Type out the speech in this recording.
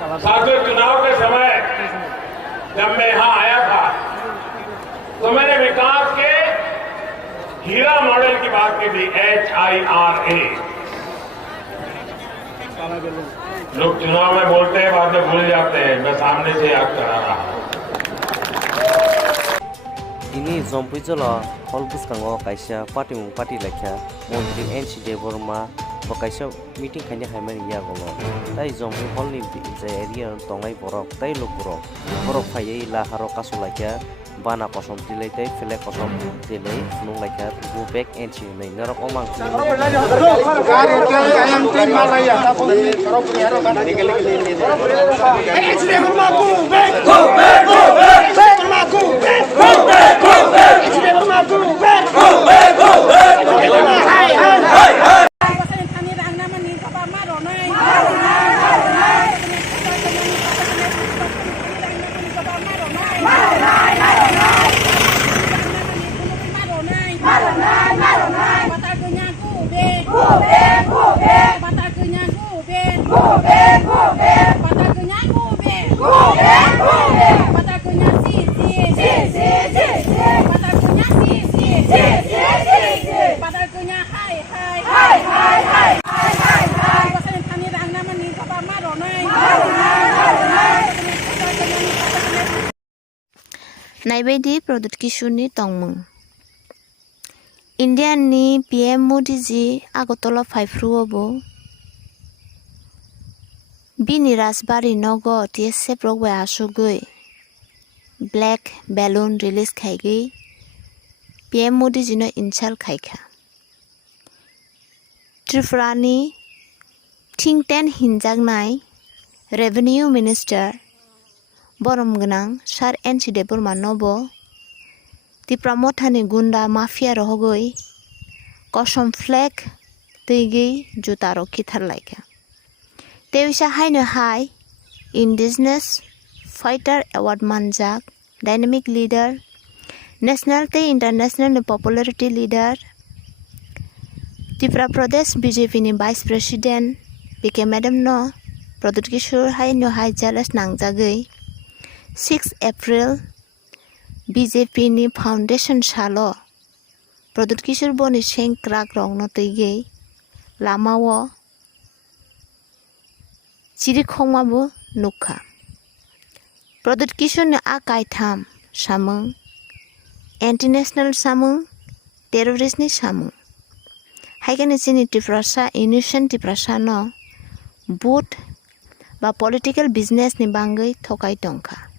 साथियों, चुनाव के समय जब मैं यहाँ आया था तो मैंने विकास के हीरा मॉडल की बात की थी, HIRA। लोग चुनाव में बोलते हैं, बाद में भूल जाते हैं। मैं सामने से याद करा रहा हूँ। ini zompui jolo hol buskango kaisa party mung party lekha montri NCD borma bo kaisa meeting khani haimani ya golo tai zompui hol ni je area tongai borok tai lukurok borok phaiye la haro kasu lekha bana kosom tilai tai fele kosom tilai nung lekha go back NCD nei norok omang Naibedi produk kisuni tongmung. India ni PM Modi ji agotolo 5 ruobo. Bini rasbari nogo tiese progwe asugui. Black balloon release khaigi. PM Modi ji no inchal khaika. Tipra ni think ten hinjagnai revenue minister borom gnang sar NCD borma nobo Tipra motha ni gunda mafia rohogoi kosom flag tigi jutaro kithar laika tewisa haino hai indigenous fighter award manjak dynamic leader national te international popularity leader Tipra Pradesh BJP ni vice president PK madam no produk kishur haino hai jalas nangjagoi 6 April BJP ni foundation salo produk kishur boni seng krak rong no tege lama wo chiri khongma bo nukha produk kishur ni akai tham samung international samung terrorist ni samung haikani chini Tiprasa innocent Tiprasa no boot ba political business ni bangai thokai tongkha